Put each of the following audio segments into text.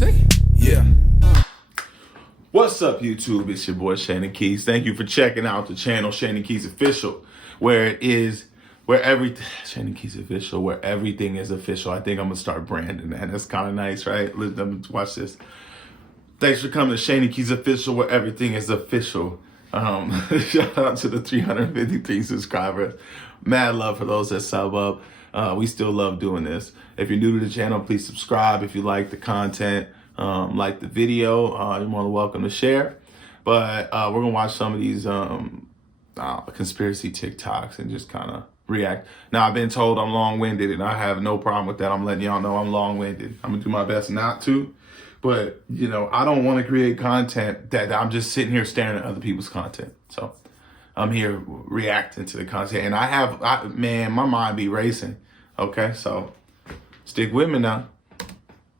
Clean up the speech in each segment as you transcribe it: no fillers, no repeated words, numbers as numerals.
say? Yeah. What's up, YouTube? It's your boy Shannon Keys. Thank you for checking out the channel Shannon Keys Official, where everything is official. I think I'm gonna start branding that. That's kind of nice, right? Let them watch this. Thanks for coming to Shannon Keys Official, where everything is official. Shout out to the 353 subscribers. Mad love for those that sub up. We still love doing this. If you're new to the channel, please subscribe. If you like the content, like the video, you're more than welcome to share. But we're gonna watch some of these conspiracy TikToks and just kind of react. Now, I've been told I'm long-winded, and I have no problem with that. I'm letting y'all know I'm long-winded. I'm gonna do my best not to. But, you know, I don't want to create content that I'm just sitting here staring at other people's content. So I'm here reacting to the content. And man, my mind be racing. Okay, so stick with me now.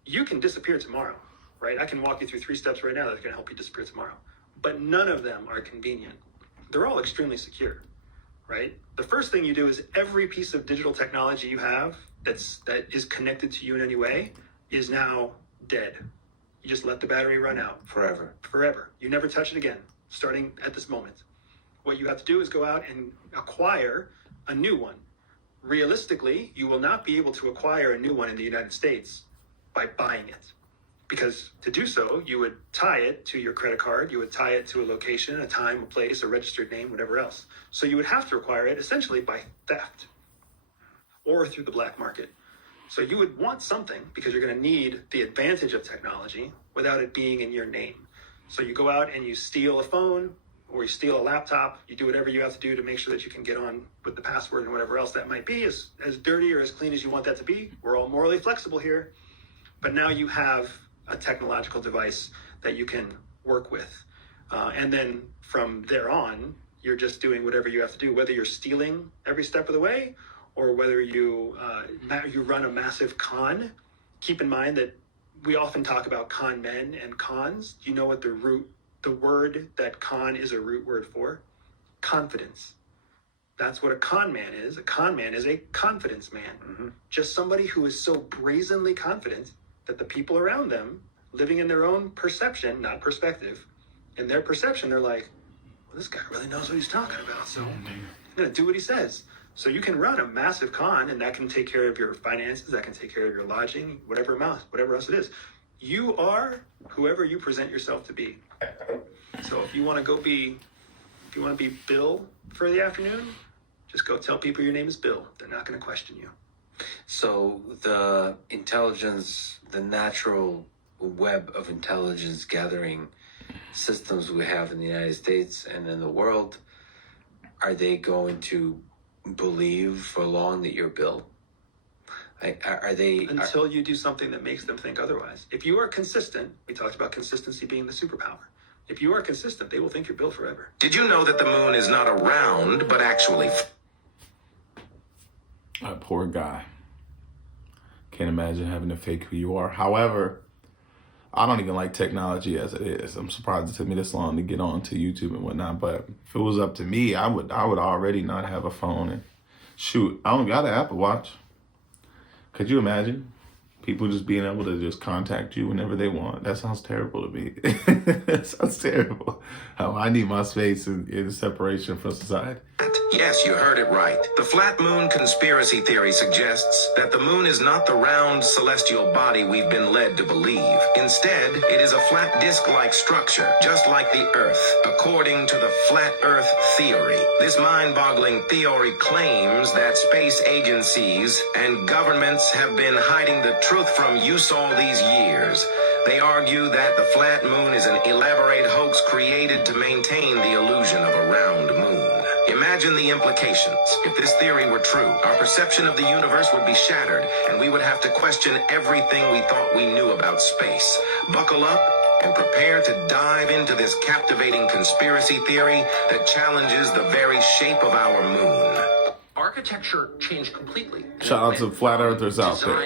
You can disappear tomorrow, right? I can walk you through 3 steps right now that can help you disappear tomorrow. But none of them are convenient. They're all extremely secure, right? The first thing you do is every piece of digital technology you have that is connected to you in any way is now dead. You just let the battery run out. Forever. You never touch it again, starting at this moment. What you have to do is go out and acquire a new one. Realistically, you will not be able to acquire a new one in the United States by buying it. Because to do so, you would tie it to your credit card, you would tie it to a location, a time, a place, a registered name, whatever else. So you would have to acquire it essentially by theft or through the black market. So you would want something because you're going to need the advantage of technology without it being in your name. So you go out and you steal a phone or you steal a laptop. You do whatever you have to do to make sure that you can get on with the password and whatever else that might be, as dirty or as clean as you want that to be. We're all morally flexible here. But now you have a technological device that you can work with. And then from there on, you're just doing whatever you have to do, whether you're stealing every step of the way or whether you run a massive con. Keep in mind that we often talk about con men and cons. Do you know what the word that con is a root word for? Confidence. That's what a con man is. A con man is a confidence man. Mm-hmm. Just somebody who is so brazenly confident that the people around them, living in their own perception, not perspective, in their perception, they're like, well, this guy really knows what he's talking about, so I'm going to do what he says. So you can run a massive con, and that can take care of your finances, that can take care of your lodging, whatever else it is. You are whoever you present yourself to be. So if you want to be Bill for the afternoon, just go tell people your name is Bill. They're not going to question you. So the intelligence, the natural web of intelligence gathering systems we have in the United States and in the world, are they going to believe for long that you're Bill? Are they... Until you do something that makes them think otherwise. If you are consistent, we talked about consistency being the superpower. If you are consistent, they will think you're Bill forever. Did you know that the moon is not around, but actually... That poor guy. Can't imagine having to fake who you are. However, I don't even like technology as it is. I'm surprised it took me this long to get on to YouTube and whatnot. But if it was up to me, I would already not have a phone. And shoot, I don't got an Apple Watch. Could you imagine people just being able to just contact you whenever they want? That sounds terrible to me. That sounds terrible. I need my space in separation from society. Yes, you heard it right. The flat moon conspiracy theory suggests that the moon is not the round celestial body we've been led to believe. Instead, it is a flat disc-like structure, just like the Earth, according to the flat Earth theory. This mind-boggling theory claims that space agencies and governments have been hiding the truth from use all these years. They argue that the flat moon is an elaborate hoax created to maintain the illusion of a round moon. Imagine the implications. If this theory were true, our perception of the universe would be shattered, and we would have to question everything we thought we knew about space. Buckle up and prepare to dive into this captivating conspiracy theory that challenges the very shape of our moon. Architecture changed completely. Shout out to flat earthers out there.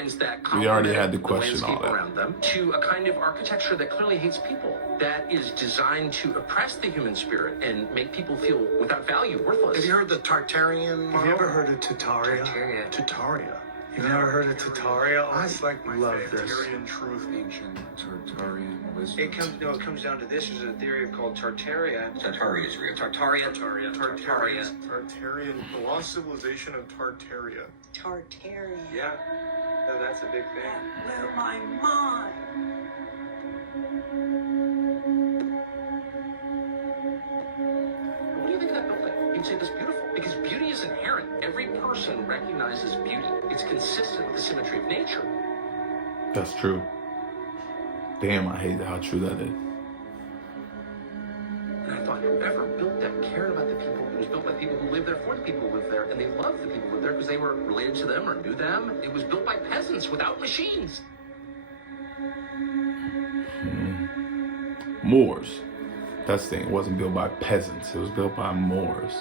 We already had to question all that. Around them, to a kind of architecture that clearly hates people, that is designed to oppress the human spirit and make people feel without value, worthless. Have you heard the Tartarian model? Have you ever heard of Tartaria? Tartaria. You've never heard of Tartaria? Oh, it's like my love favorite. this. Tartarian truth, ancient Tartarian wisdom. It comes down to this. There's a theory called Tartaria. Tartaria is real. Tartaria. Tartarian, the lost civilization of Tartaria. Tartaria. Yeah. No, that's a big thing. Blew my mind. What do you think of that building? You'd say that's beautiful because beauty is inherent. Every person recognizes beauty. It's consistent with the symmetry of nature. That's true. Damn, I hate how true that is. And I thought, whoever built that cared about the people. It was built by people who lived there for the people who lived there, and they loved the people who lived there because they were related to them or knew them. It was built by peasants without machines. Moors. That's the thing. It wasn't built by peasants. It was built by Moors.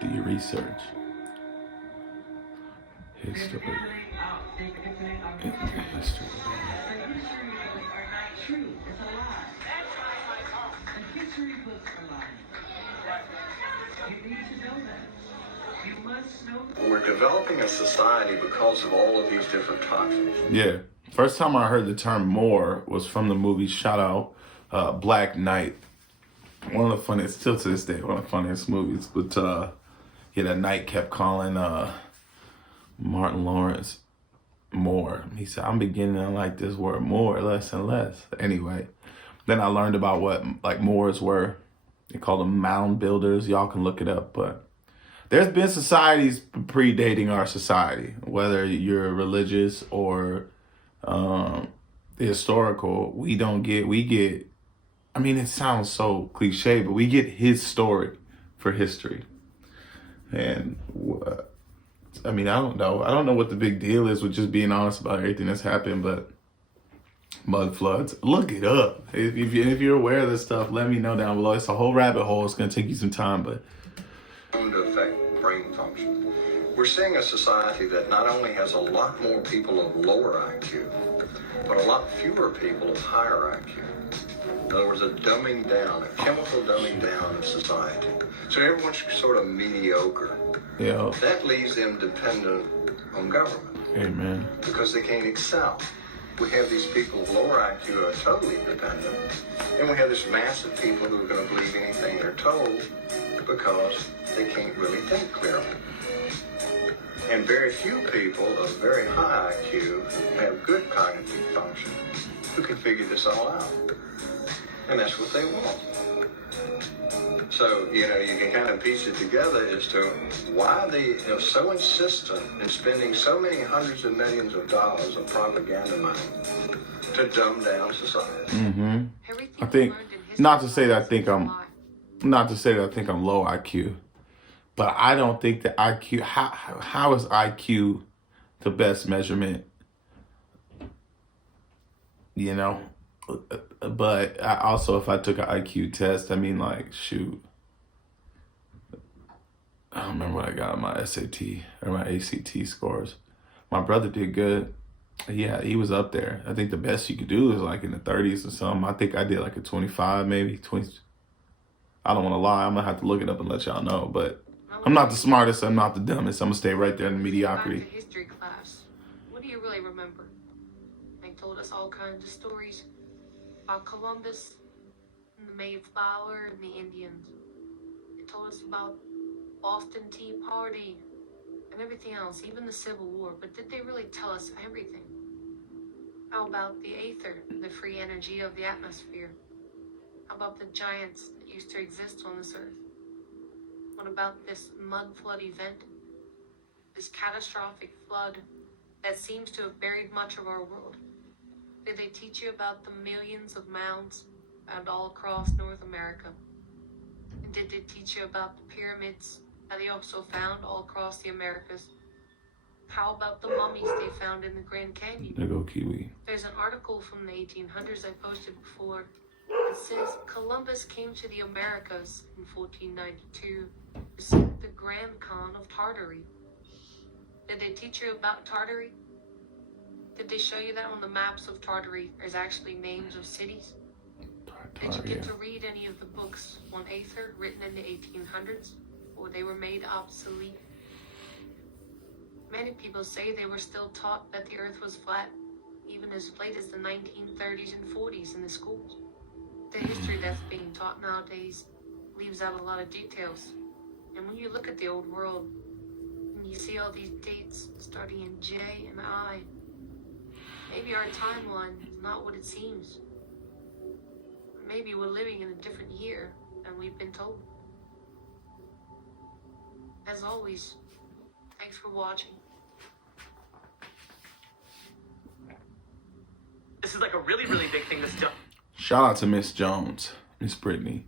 Do your research. History. History. We're developing a society because of all of these different toxins. Yeah. First time I heard the term Moor was from the movie, shout out, Black Knight. One of the funniest, still to this day, one of the funniest movies. But yeah, that Knight kept calling Martin Lawrence Moor. He said, I'm beginning to like this word more, less and less. Anyway, then I learned about what like Moors were. They called them mound builders. Y'all can look it up, but there's been societies predating our society, whether you're religious or historical. We get, I mean, it sounds so cliche, but we get his story for history. And I mean, I don't know what the big deal is with just being honest about everything that's happened, but mud floods, look it up. If you're aware of this stuff, let me know down below. It's a whole rabbit hole. It's going to take you some time, but Going to affect brain function. We're seeing a society that not only has a lot more people of lower IQ, but a lot fewer people of higher IQ. In other words, a dumbing down, a chemical dumbing down of society. So everyone's sort of mediocre. yeah, That leaves them dependent on government amen. because they can't excel. We have these people of lower IQ who are totally dependent, and we have this mass of people who are going to believe anything they're told because they can't really think clearly. And very few people of very high IQ have good cognitive function who can figure this all out. And that's what they want. So, you can kind of piece it together as to why they are so insistent in spending so many hundreds of millions of dollars of propaganda money to dumb down society. I think, not to say that I think I'm low IQ, but I don't think that IQ, how is IQ the best measurement? But I also, if I took an IQ test, I mean, like, shoot, I don't remember what I got on my SAT or my ACT scores. My brother did good. Yeah, he was up there. I think the best you could do is like in the 30s or something. I think I did like a 25, maybe 20. I don't want to lie. I'm going to have to look it up and let y'all know. But I'm not the smartest. I'm not the dumbest. I'm going to stay right there in the mediocrity. Back to history class. What do you really remember? They told us all kinds of stories about Columbus and the Mayflower and the Indians. They told us about Boston Tea Party and everything else, even the Civil War. But did they really tell us everything? How about the aether, the free energy of the atmosphere? How about the giants that used to exist on this earth? What about this mud flood event? This catastrophic flood that seems to have buried much of our world? Did they teach you about the millions of mounds found all across North America? And did they teach you about the pyramids that they also found all across the Americas? How about the mummies they found in the Grand Canyon? There go Kiwi. There's an article from the 1800s I posted before that says Columbus came to the Americas in 1492 to see the Grand Khan of Tartary. Did they teach you about Tartary? Did they show you that on the maps of Tartary there's actually names of cities? Did you get to read any of the books on Aether written in the 1800s, or they were made obsolete? Many people say they were still taught that the earth was flat, even as late as the 1930s and 40s in the schools. The history that's being taught nowadays leaves out a lot of details. And when you look at the old world, and you see all these dates starting in J and I, maybe our timeline is not what it seems. Maybe we're living in a different year than we've been told. As always, thanks for watching. This is like a really, really big thing that's done. Shout out to Miss Jones, Miss Brittany.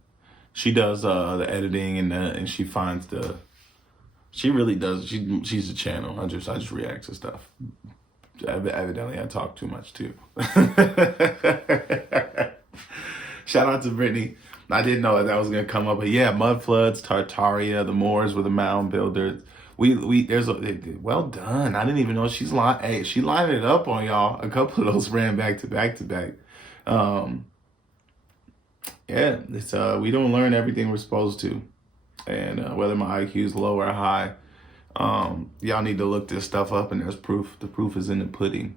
She does the editing and she finds she really does. She's a channel. I just react to stuff. Evidently, I talk too much too. Shout out to Brittany. I didn't know that was gonna come up, but yeah, mud floods, Tartaria, the Moors were the mound builders. Well done. I didn't even know she lined it up on y'all. A couple of those ran back to back to back. Yeah, it's we don't learn everything we're supposed to, and whether my IQ is low or high, y'all need to look this stuff up, and there's proof. The proof is in the pudding.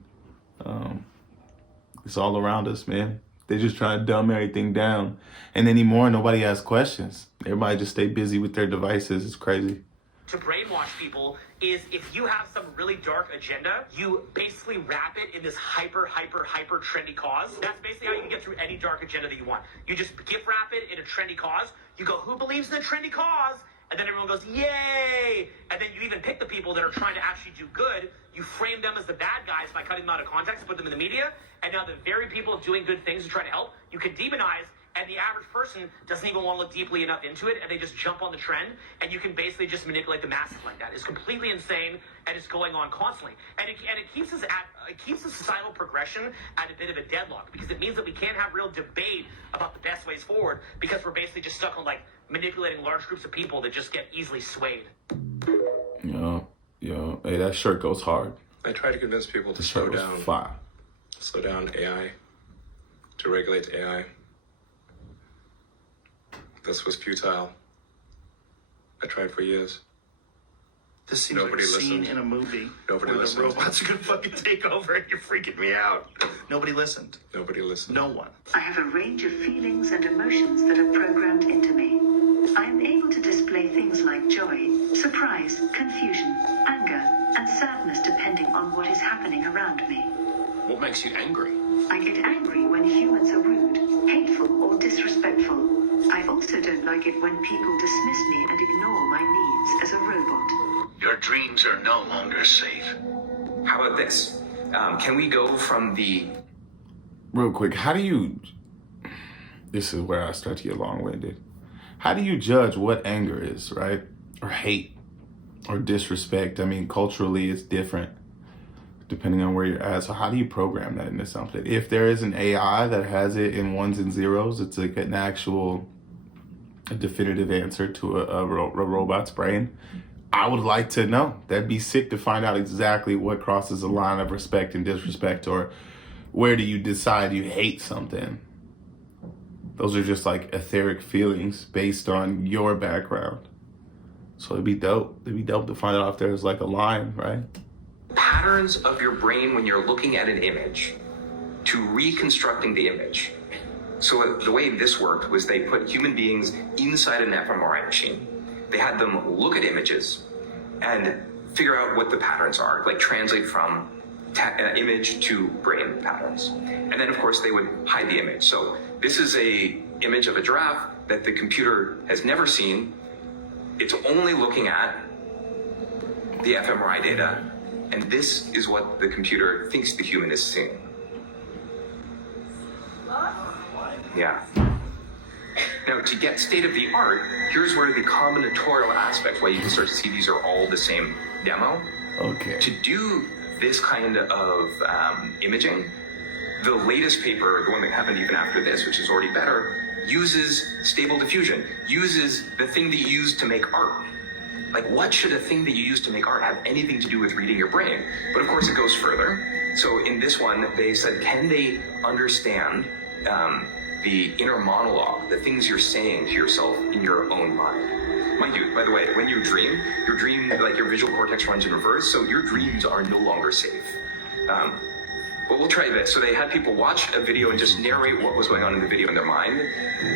It's all around us, man. They're just trying to dumb everything down, and anymore nobody has questions. Everybody just stay busy with their devices. It's crazy. To brainwash people is if you have some really dark agenda, you basically wrap it in this hyper trendy cause. That's basically how you can get through any dark agenda that you want. You just gift wrap it in a trendy cause. You go, who believes in the trendy cause? And then everyone goes, yay! And then you even pick the people that are trying to actually do good. You frame them as the bad guys by cutting them out of context, put them in the media. And now the very people doing good things and trying to help, you can demonize. And the average person doesn't even want to look deeply enough into it, and they just jump on the trend, and you can basically just manipulate the masses like that. It's completely insane, and it's going on constantly. And it keeps us it keeps the societal progression at a bit of a deadlock, because it means that we can't have real debate about the best ways forward, because we're basically just stuck on like manipulating large groups of people that just get easily swayed. Yo, hey, that shirt goes hard. I try to convince people to Slow down AI, to regulate AI. This was futile. I tried for years. This seems Nobody like a scene listened. in a movie Nobody where listened. the robots are gonna fucking take over and you're freaking me out. Nobody listened. Nobody listened. No one. I have a range of feelings and emotions that are programmed into me. I am able to display things like joy, surprise, confusion, anger, and sadness depending on what is happening around me. What makes you angry? I get angry when humans are rude, hateful, or disrespectful. I also don't like it when people dismiss me and ignore my needs as a robot. Your dreams are no longer safe. How about this? Can we go from the... Real quick, this is where I start to get long-winded. How do you judge what anger is, right? Or hate, or disrespect? I mean, culturally, it's different depending on where you're at. So how do you program that into something? If there is an AI that has it in ones and zeros, it's like an actual definitive answer to a robot's brain. I would like to know. That'd be sick to find out exactly what crosses the line of respect and disrespect, or where do you decide you hate something? Those are just like etheric feelings based on your background. So it'd be dope. It'd be dope to find out if there's like a line, right? Patterns of your brain when you're looking at an image to reconstructing the image. So the way this worked was they put human beings inside an fMRI machine. They had them look at images and figure out what the patterns are, like translate from image to brain patterns. And then of course they would hide the image. So this is a image of a giraffe that the computer has never seen. It's only looking at the fMRI data. And this is what the computer thinks the human is seeing. Yeah. Now, to get state of the art, here's where the combinatorial aspect, why you can start to see these are all the same demo. Okay. To do this kind of imaging, the latest paper, the one that happened even after this, which is already better, uses stable diffusion, uses the thing that you use to make art. Like, what should a thing that you use to make art have anything to do with reading your brain? But of course it goes further. So in this one, they said, can they understand the inner monologue, the things you're saying to yourself in your own mind? mind you, by the way, when you dream, like your visual cortex runs in reverse, so your dreams are no longer safe. But we'll try this. So they had people watch a video and just narrate what was going on in the video in their mind.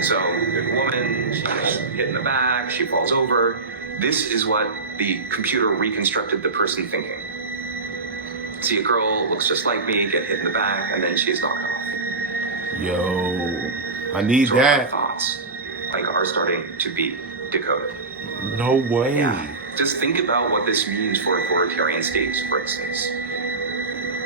So there's a woman, she's hit in the back, she falls over. This is what the computer reconstructed the person thinking. See a girl, looks just like me, get hit in the back, and then she is knocked off. Yo, I need So that. our thoughts, like, are starting to be decoded. No way. Yeah. Just think about what this means for authoritarian states, for instance.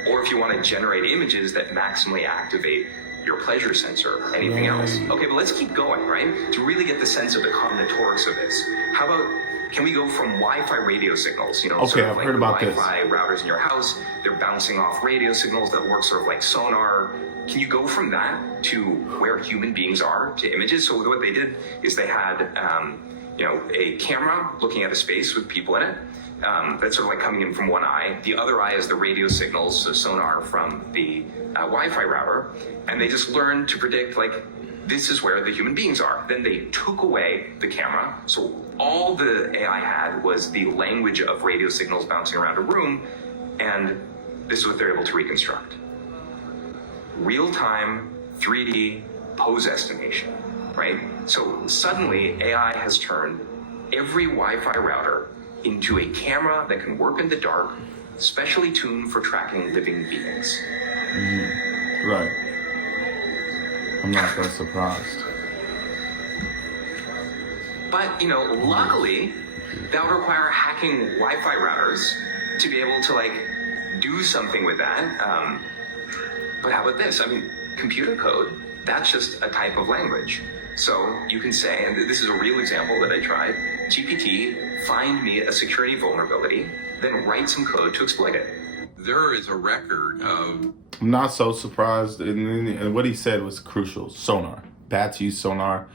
Or if you want to generate images that maximally activate your pleasure sensor, anything else. Okay, but let's keep going, right? To really get the sense of the combinatorics of this. How about, can we go from Wi-Fi radio signals? You know, Okay, sort of I've like heard about this. Wi-Fi routers in your house, they're bouncing off radio signals that work sort of like sonar. Can you go from that to where human beings are, to images? So what they did is they had, a camera looking at a space with people in it. That's sort of like coming in from one eye. The other eye is the radio signals, so sonar from the Wi-Fi router. And they just learned to predict, like, this is where the human beings are. Then they took away the camera. So all the AI had was the language of radio signals bouncing around a room. And this is what they're able to reconstruct. Real-time 3D pose estimation, right? So suddenly AI has turned every Wi-Fi router into a camera that can work in the dark, specially tuned for tracking living beings. Right. I'm not that surprised. But, luckily, that would require hacking Wi-Fi routers to be able to, like, do something with that. But how about this? I mean, computer code, that's just a type of language. So you can say, and this is a real example that I tried, GPT, find me a security vulnerability, then write some code to exploit it. There is a record of... I'm not so surprised. And what he said was crucial. Sonar. Bats use sonar.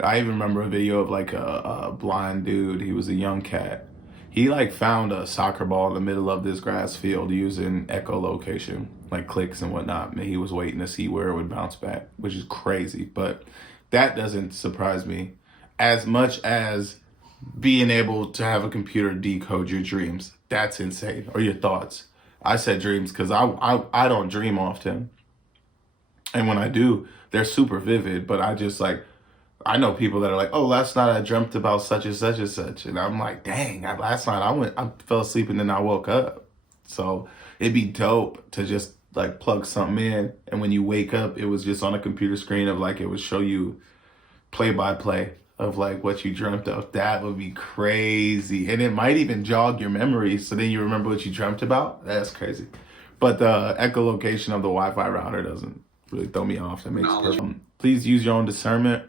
I even remember a video of like a blind dude. He was a young cat. He like found a soccer ball in the middle of this grass field using echolocation, like clicks and whatnot. And he was waiting to see where it would bounce back, which is crazy. But that doesn't surprise me as much as being able to have a computer decode your dreams. That's insane. Or your thoughts. I said dreams because I don't dream often. And when I do, they're super vivid. But I just like, I know people that are like, oh, last night I dreamt about such and such and such. And I'm like, dang, last night I fell asleep and then I woke up. So it'd be dope to just like plug something in. And when you wake up, it was just on a computer screen of like, it would show you play by play of like what you dreamt of. That would be crazy. And it might even jog your memory so then you remember what you dreamt about. That's crazy. But the echolocation of the Wi-Fi router doesn't really throw me off. That makes perfect. Please use your own discernment.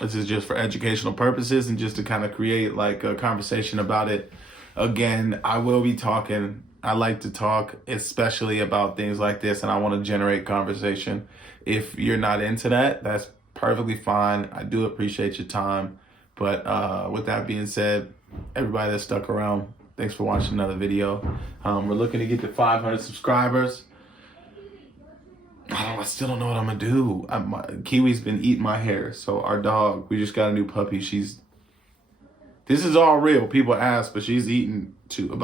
This is just for educational purposes and just to kind of create like a conversation about it. Again, I will be talking. I like to talk, especially about things like this, and I want to generate conversation. If you're not into that, that's perfectly fine. I do appreciate your time. But with that being said, everybody that stuck around, thanks for watching another video. We're looking to get to 500 subscribers. I still don't know what I'm gonna do. Kiwi's been eating my hair. So our dog, we just got a new puppy. This is all real. People ask, but she's eating two of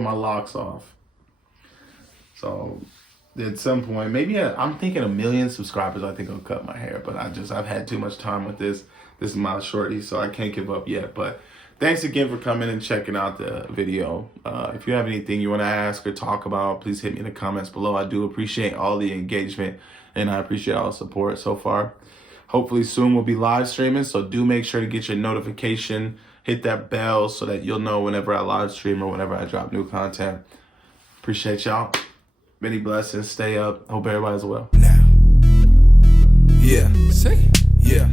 my locks off. So at some point, maybe I'm thinking 1 million subscribers. I think I'll cut my hair, but I've had too much time with this. This is my shorty, so I can't give up yet. But thanks again for coming and checking out the video. If you have anything you want to ask or talk about, please hit me in the comments below. I do appreciate all the engagement and I appreciate all the support so far. Hopefully soon we'll be live streaming, so do make sure to get your notification, hit that bell so that you'll know whenever I live stream or whenever I drop new content. Appreciate y'all. Many blessings. Stay up. Hope everybody's well. Yeah. Say. Yeah.